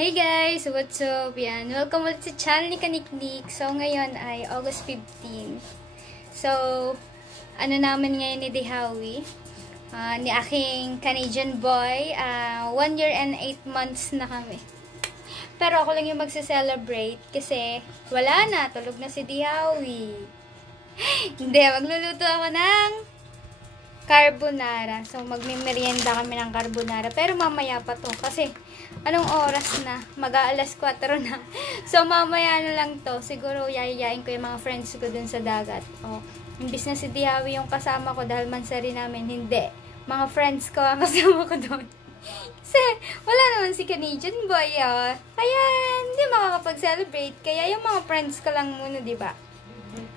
Hey guys! What's up? Yan. Welcome ulit sa channel ni Kaniknik. So, ngayon ay August 15. So, ano naman ngayon ni Dehawi? Ni aking Canadian boy. 1 year and 8 months na kami. Pero ako lang yung magse-celebrate kasi wala na. Tulog na si Dehawi. Hindi, magluluto ako ng carbonara. So, magmimerienda kami ng carbonara. Pero mamaya pa to kasi anong oras na? Mag-aalas 4 na. So, mamaya na lang to. Siguro, yayayain ko yung mga friends ko dun sa dagat. O, imbis na si Dehawi yung kasama ko dahil mansari namin. Hindi. Mga friends ko ang kasama ko dun. Kasi, wala naman si Canadian boy, Kaya, hindi makakapag-celebrate. Kaya, yung mga friends ko lang muna, diba?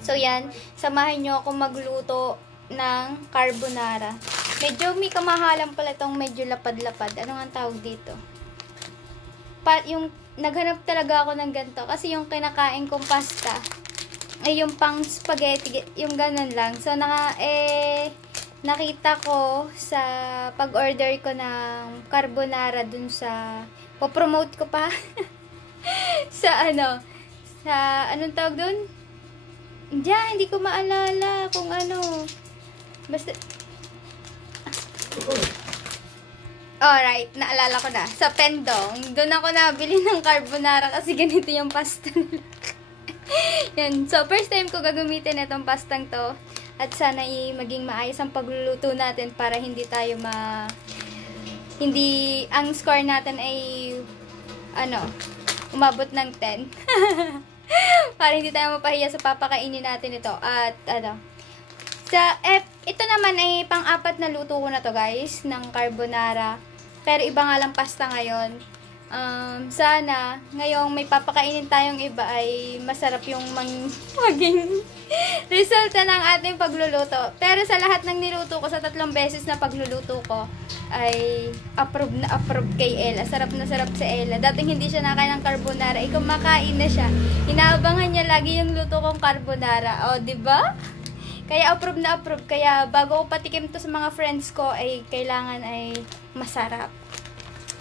So, yan. Samahan nyo ako magluto ng carbonara. Medyo may kamahalan pala itong medyo lapad-lapad. Ano nga tawag dito? Yung naghanap talaga ako ng ganito kasi yung kinakain kong pasta ay yung pang spaghetti, yung ganun lang. So nakita ko sa pag-order ko ng carbonara dun sa po-promote ko pa sa anong tawag dun? Hindi ko maalala kung ano. Basta alright, naalala ko na. Sa Pendong, doon ako nabili ng carbonara kasi ganito yung pasta nila. Yan. So, first time ko gagamitin itong pastang to. At sana maging maayos ang pagluluto natin para hindi tayo hindi ang score natin ay umabot ng 10. Para hindi tayo mapahiya sa papakainin natin ito. At ito naman ay pang-apat na luto ko na to, guys, ng carbonara. Pero iba nga lang pasta ngayon. Sana, ngayong may papakainin tayong iba ay masarap yung maging resulta ng ating pagluluto. Pero sa lahat ng niluto ko, sa 3 beses na pagluluto ko, ay approve na approve kay Ella. Sarap na sarap si Ella. Dating hindi siya nakain ng carbonara, ay kumakain na siya. Inaabangan niya lagi yung luto kong carbonara. O, diba? Kaya approve na approve. Kaya bago ko patikim to sa mga friends ko, ay kailangan ay masarap.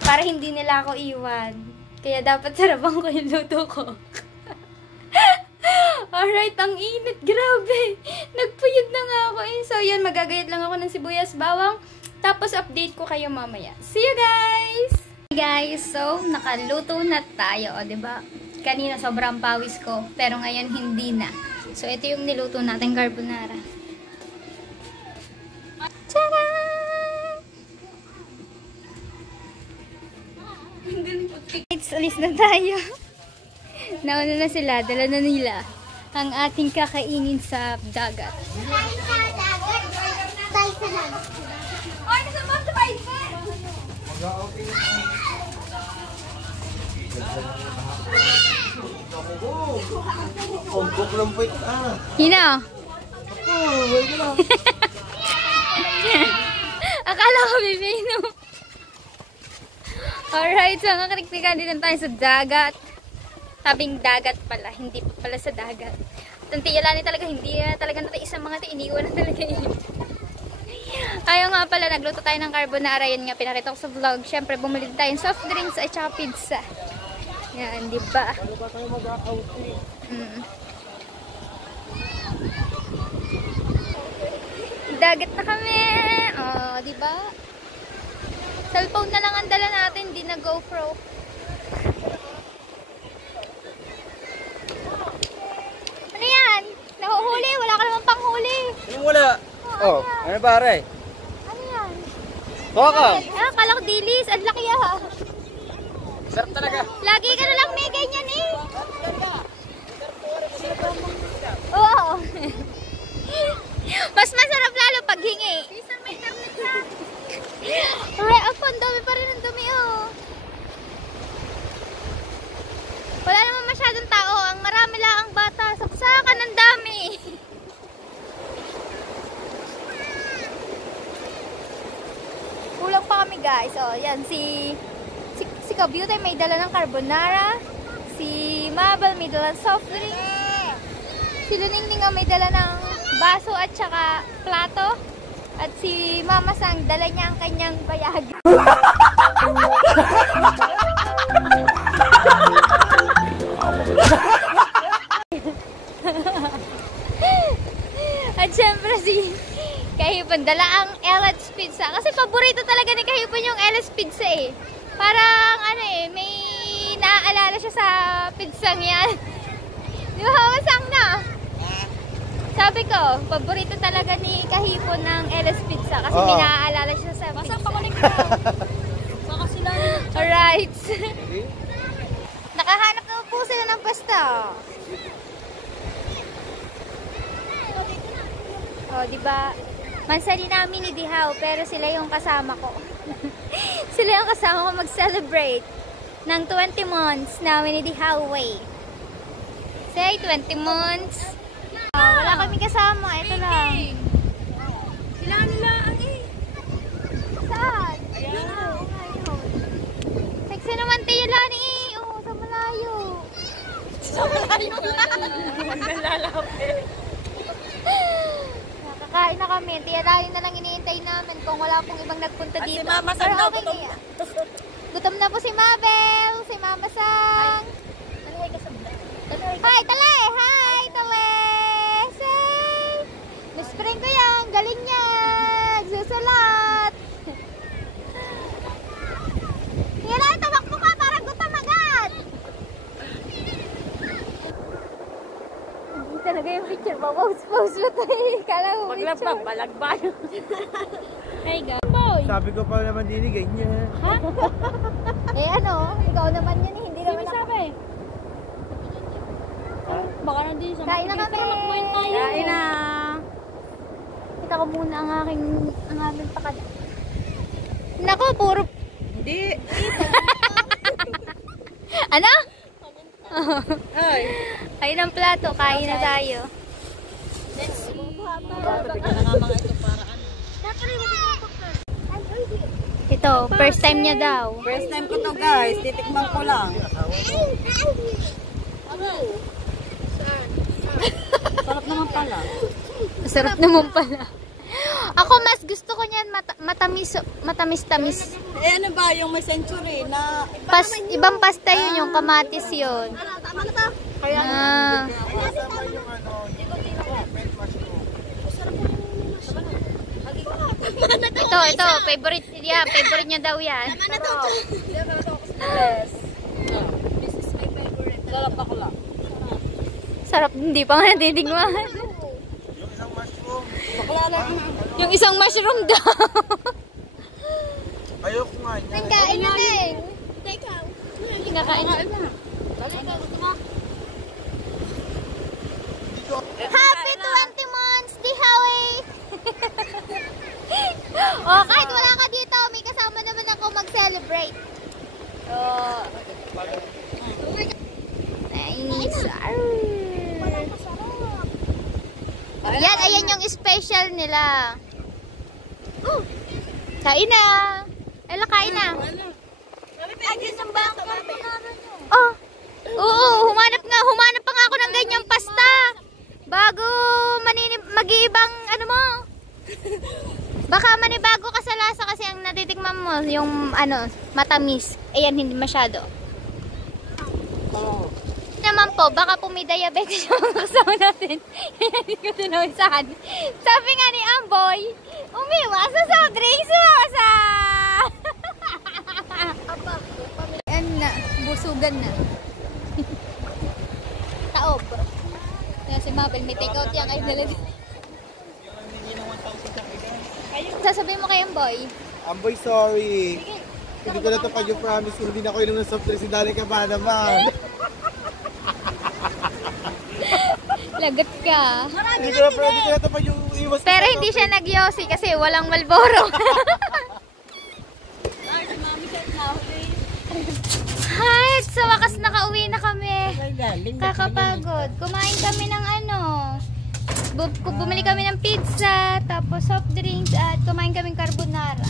Para hindi nila ako iwan. Kaya dapat sarapan ko yung luto ko. Alright, ang init. Grabe. Nagpuyod na nga ako eh. So, yan. Magagayat lang ako ng sibuyas, bawang. Tapos, update ko kayo mamaya. See you guys! Hey guys, so, nakaluto na tayo. O, diba? Kanina sobrang pawis ko. Pero ngayon, hindi na. So, ito yung niluto natin carbonara. Tara! Alis na tayo. Nauna na sila. Dala na nila ang ating kakainin sa dagat. Hina. Akala ko bibino. Alright, so nakaniknikan din tayo sa dagat. Tabing dagat pala, hindi pa pala sa dagat. Tantiyalani talaga, hindi talaga natin isang mga iniwan na talaga yun. Ayaw nga pala, nagluto tayo ng carbonara. Yan nga, pinakita ko sa vlog. Siyempre, bumili tayo ng soft drinks at saka pizza. Yan, diba? Dagat na kami! Oh, diba? Cellphone na lang ang dala natin, di na GoPro. Ano yan? Nahuhuli? Wala ka naman panghuli. Wala. Oh, ano pare? Ano yan? Baka. Kala ko dilis. Ang laki Sarap talaga. Lagi ka na lang may ganyan eh. Oo. Mas masarap lalo pag hingi. Ang dami pa rin ang dumi, Wala naman masyadong tao. Ang marami lang ang bata. Saksakan ang dami. Kulang pa kami, guys. Yan. Si Kabyutay may dala ng carbonara. Si Mabel may dala ng soft drink. Si Luningning may dala ng baso at saka plato. At si Mama Sang, dala niya ang kanyang bayag. dala ang LS Pizza. Kasi paborito talaga ni Kahipon yung LS Pizza eh. Parang ano eh, may naaalala siya sa pizzang yan. Di ba, masang na? Sabi ko, paborito talaga ni Kahipon ng LS Pizza. Kasi may naaalala siya sa pizza. Masang pakulik ka. Baka sila. Alright. Nakahanap naman po sila ng pwesto. Oh, di ba? Mansali namin ni Dihaw, pero sila yung kasama ko. Sila yung kasama ko mag-celebrate ng 20 months namin ni Dihaw Way. Say, 20 months. Wala kami kasama. Ito lang. Sila nila ang saan? Ayan. Sexy naman tayo Lani. Oh, sa malayo. Sa malayo. Magnalalapit. Nakakain na kami. Tiyadayo na lang iniintay namin kung wala pong ibang nagpunta dito. Si Mama Sang na, gutom na. Gutom na po si Mabel, si Mama Sang. Talay ka sa vlog. Hi, Talay! Hi, Talay! Say! Mispring ko yan. Galing niya. Susulat. Yan na, tawak mo ka. Parang gutom agad. Hindi talaga yung picture. Pause mo tayo. Kala mo picture. Paglabag, balagban. Hey, guys. Boy. Sabi ko pa naman din, ganyan. Ha? Eh ano? Ikaw naman yun eh. Hindi naman ako. Sabi? Baka nandun sa kain na kami. Kain na. Kita ko muna ang aming pakala. Nako, puro. Hindi. Ano? Ay. Kain ng plato. Kain na tayo. Let's see. Ito, first time niya daw. First time ko to guys, titikman ko lang. Sarap naman pala. Sarap naman pala. Ako mas gusto ko niyan matamis-tamis. Eh ano ba yung may century na Ibang pasta yun, yung kamatis yun. tama na to. Kaya ito, favorite niya daw yan. tama na to. Yes. This is my favorite. Sarap ako lang. Sarap, hindi pa nga natitigman. Yung isang mushroom daw. Ayoko nga. Nagkain na din. Nagkain na. Happy 20 months, Dihawi! Oh, kahit wala ka dito, may kasama naman ako mag-celebrate. Oh. Nice. Yan, ayan yung special nila. Kain na. Ela, kain na. Oh. Oo, humanap pa nga ako ng ganyang pasta. Bago mag-iibang ano mo. Baka manibago ka sa lasa kasi ang natitikman mo yung ano, matamis. Ayan, hindi masyado. Naman po, baka po may diabetes yung kasama natin. Hindi ko tinawsahan. Sabi nga ni Amboy, umiwas sa soft drinks, sa ano na, busugan na. Taob. Kaya si Mabel, may take out yan kayo dala din. Sasabihin mo kay Amboy. Amboy, sorry. Hindi ko natupad yung promise. Hindi na ako inom ng soft drinks. Dali ka ba naman? Lagat ka. Hindi ko natupad yung iwas. Pero hindi siya nagyosi kasi walang Malboro. Hi! Sa wakas nakauwi na kami. Kakapagod. Kumain kami ng ano. Bumili kami ng pizza, tapos soft drinks, at kumain kaming carbonara.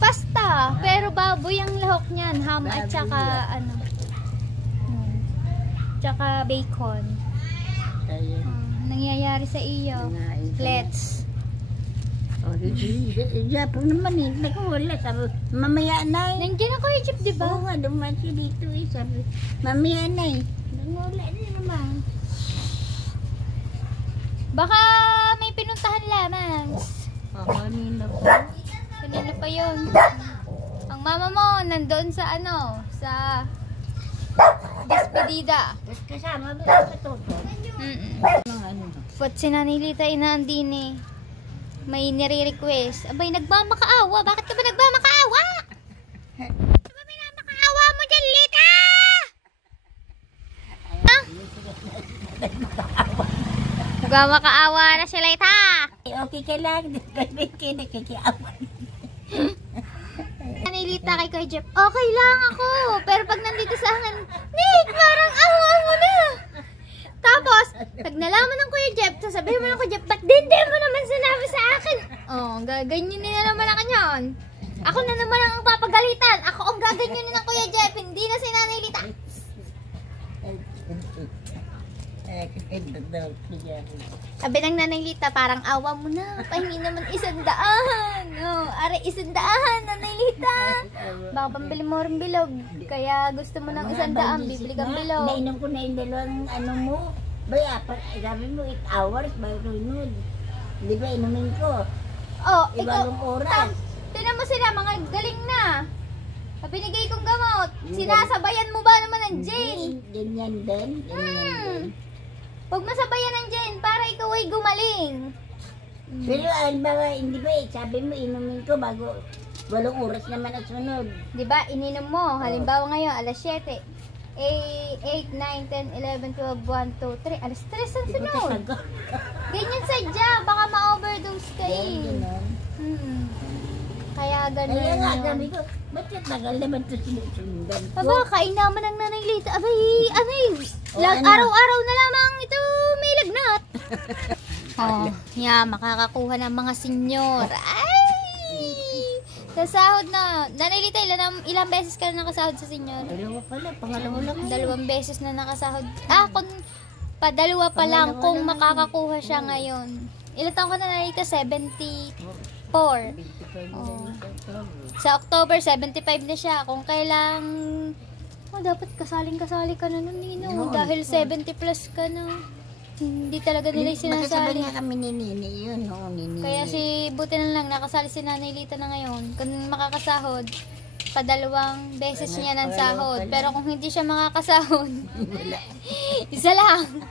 Pasta. Pero baboy ang lahok niyan. Ham at saka ano. Tsaka bacon. Nangyayari sa iyo. Let's. Oh, Japon naman eh. Wala. Sabi, mamaya na eh. Nandiyan ako yung jeep, di ba? Oo nga, dumaan siya dito eh. Sabi, mamaya na eh. Wala na naman. Baka may pinuntahan lamang. Kanina pa. Kanina pa yun. Ang mama mo, nandoon sa ano, sa despedida. Tapos kasama mo sa toto. Mga ano. Ba't si Nanay Lita inaandin eh? May nire-request. Abay, nagmamakaawa. Bakit ka ba nagmamakaawa? Ano ba minamakaawa mo dyan, Lita? Ha? Nagmamakaawa na si Lita. Okay ka lang. Nakikiawan. Nanay Lita kay Kuya Jeff, okay lang ako. Pero pag nandito sa akin, Nick, parang awa mo na. Tapos, pag nalaman ng Kuya Jeff, sasabihin mo ng Kuya Jeff, ba't din mo naman sinabi sa akin? Oh, gaganyan na naman ako yun. Ako na naman ang papagalitan. Ako ang gaganyan ng Kuya Jeff, hindi na si Nanay Lita. Sabi ng Nanay Lita, parang awa mo na. Pahingi naman 100. Oh, are 100, Nanay Lita. Baka pambili mo rin bilog. Kaya gusto mo ng 100, bibili kang bilog. Nainom ko na yung dalawang ano mo. Bay, sabi mo 8 hours bago nun. Di ba inumin ko? Oh, Ibalong oras. Tinan mo sila, mga galing na. Binigay kong gamot. Sinasabayan mo ba naman ng Jane? Ganyan din. Huwag masabayan ng Jane para ikaw ay gumaling. Pero ba, hindi ba sabi mo inumin ko bago 8 oras naman at sunod. Diba, ininom mo. Halimbawa ngayon, alas 7. 8, 9, 10, 11, 12, 1, 2, 3. Alas 3 ang sunod. Ganyan sadya. Baka ma-overdose ka eh. Kaya ganun Kaya nga, yun. sabi ko, ba't tagal naman ito sinusundan ko? Aba, kain naman ng Nanay Lita. Abay, ano eh. ano? Araw-araw na lamang ito may lagnat. Oh, yeah, makakakuha ng mga senyor. Ay! Sa sahod na. Nanay Lita, ilang beses ka na nakasahod sa senyor? Dalawa pala, pangalawa lang. 2 beses na nakasahod. Dalawa pa lang kung makakakuha siya ngayon. Ilan taon ka na, Nanay Lita? 74. Oh. Sa October, 75 na siya. Kung kailang... dapat kasaling-kasali ka na nun, Nino. Dahil 70 plus ka na. Hindi talaga nila sinasali. Makasabay nga kami ni Nini yun. Oo, Nini. Kaya buti na lang, nakasali si Nanay Lita na ngayon. Kung makakasahod, 2 beses niya ng sahod. Pero kung hindi siya makakasahod, isa lang.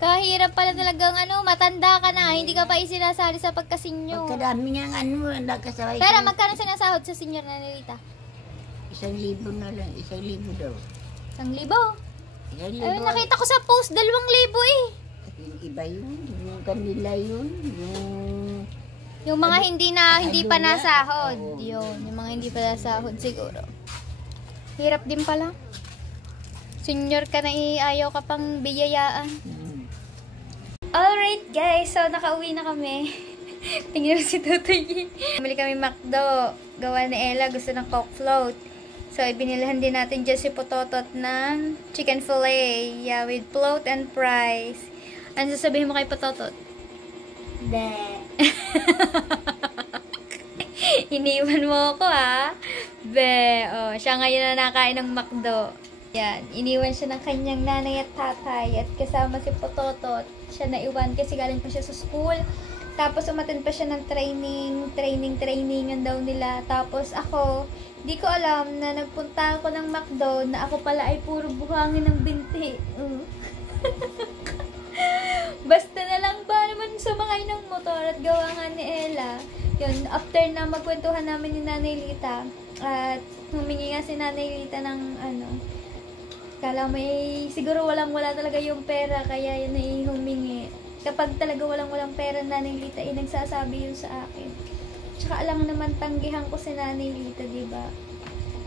Kahirap pala talagang matanda ka na, hindi ka pa isinasali sa pagkasinyo. Pagkadami nga nagkasabay. Pero magkano sinasahod sa senyor na Nilita? 1,000 na lang, 1,000 daw. 1,000? 1,000. Ay, nakita ko sa post, 2,000 eh. Yung iba yun, yung kanila yun, Yung mga hindi pa nasahod. Yun, yung mga hindi pa nasahod siguro. Hirap din pala. Senyor ka na ayaw ka pang biyayaan. Alright guys, so nakauwi na kami. Tingnan mo si Tutoy. Bumili kami McDo. Gawa ni Ella, gusto ng Coke Float. So, ibinilhan din natin dyan si Pototot ng chicken fillet. Yeah, with float and fries. Ano sasabihin mo kay Pototot? Iniwan mo ako Be. Oh, siya ngayon na nakain ng McDo. Yan, iniwan siya ng kanyang nanay at tatay at kasama si Pototot. Siya naiwan kasi galing pa siya sa school. Tapos umattend pa siya ng trainingan daw nila. Tapos ako, di ko alam na nagpunta ako ng McDo na ako pala ay puro buhangin ng binti. Basta na lang ba naman sumakay ng motor at gawa nga ni Ella. Yun, after na magkwentuhan namin ni Nanay Lita at humingi nga si Nanay Lita ng kala may siguro wala talaga yung pera kaya yun ay humingi. Kapag talaga walang pera Nanay Lita, nagsasabi yun sa akin. Tsaka alam naman tanggihan ko si Nanay Lita, diba?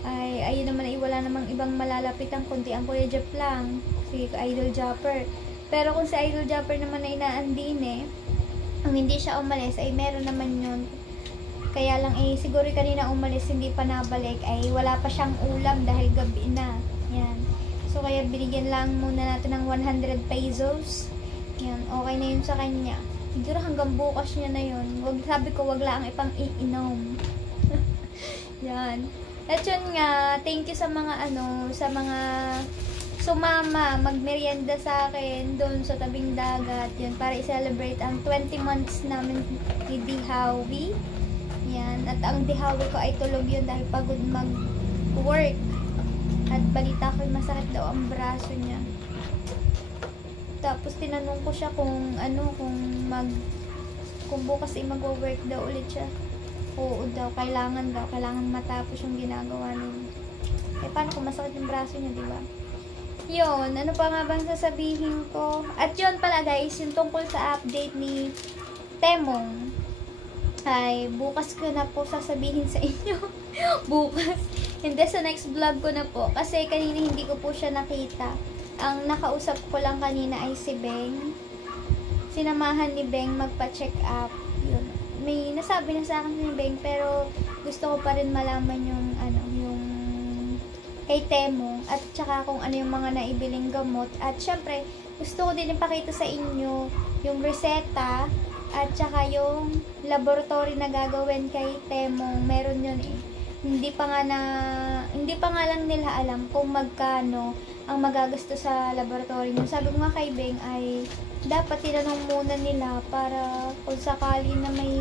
Ay, ayun naman wala namang ibang malalapitan kundi ang Kuya Jeff lang, si Idol Japper. Pero kung si Idol Japper naman na inaandin kung hindi siya umalis, ay meron naman yun. Kaya lang siguro kanina umalis, hindi pa nabalik, ay wala pa siyang ulam dahil gabi na. Yan. So, kaya binigyan lang muna natin ng 100 pesos. Yan, okay na yun sa kanya. Siguro hanggang bukas niya na yun. Sabi ko, wag lang ipang iinom. Yan. At yun nga, thank you sa mga sumama, magmerienda sa akin doon sa tabing dagat. Yun, para i-celebrate ang 20 months namin ni Dihawi. Yan. At ang Dihawi ko ay tulog yun dahil pagod mag-work. At balita ko masakit daw ang braso niya. Tapos tinanong ko siya kung kung bukas ay mag-work daw ulit siya. Oo daw, kailangan matapos yung ginagawa niya. Eh, paano kung masakit yung braso niya, diba? Yun, ano pa nga bang sasabihin ko? At yun pala guys, yung tungkol sa update ni Temong, ay bukas ko na po sasabihin sa inyo. Bukas. Hindi, sa next vlog ko na po. Kasi kanina hindi ko po siya nakita. Ang nakausap ko lang kanina ay si Beng. Sinamahan ni Beng magpa-check up. Yun. May nasabi na sa akin ni Beng, pero gusto ko pa rin malaman yung kay Temo, at saka kung ano yung mga naibiling gamot. At syempre, gusto ko din ipakita sa inyo yung reseta at saka yung laboratory na gagawin kay Temo. Meron yun eh. Hindi pa nga lang nila alam kung magkano ang magagastos sa laboratory nyo. Sabi ko nga kay Beng ay dapat tinanong muna nila para kung sakali na may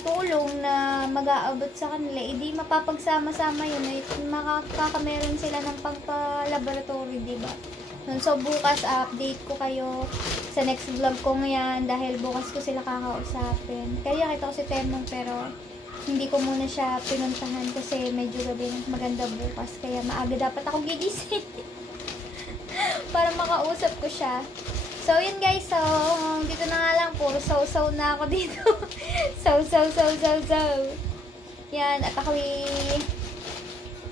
tulong na mag-aabot sa kanila, edi mapapagsama-sama yun, makakameron sila ng pangpa-laboratory, diba? So, bukas update ko kayo sa next vlog ko ngayon dahil bukas ko sila kakausapin. Kaya kita ko si Temong pero hindi ko muna siya pinuntahan kasi medyo gabi na, maganda bukas. Kaya maaga dapat ako gigising para makausap ko siya. So, yun guys. So, dito na nga lang po. So na ako dito. So. Yan. At ako'y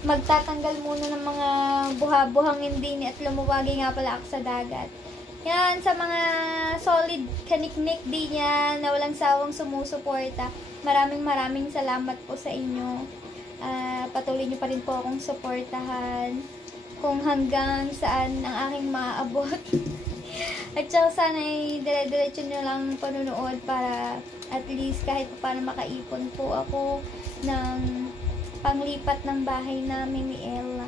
magtatanggal muna ng mga buha-buhangin din at lumuwagi nga pala ako sa dagat. Yan. Sa mga solid kaniknik din yan na walang sawang sumusuporta. Maraming salamat po sa inyo. Patuloy nyo pa rin po akong suportahan kung hanggang saan ang aking maaabot. At saka sana ay dire-diretso nyo lang panunood para at least kahit paano makaipon po ako ng panglipat ng bahay namin ni Ella.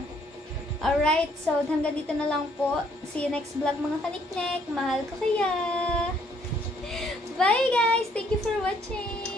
Alright, so hanggang dito na lang po. See you next vlog mga kaniknek. Mahal ko kaya. Bye guys! Thank you for watching!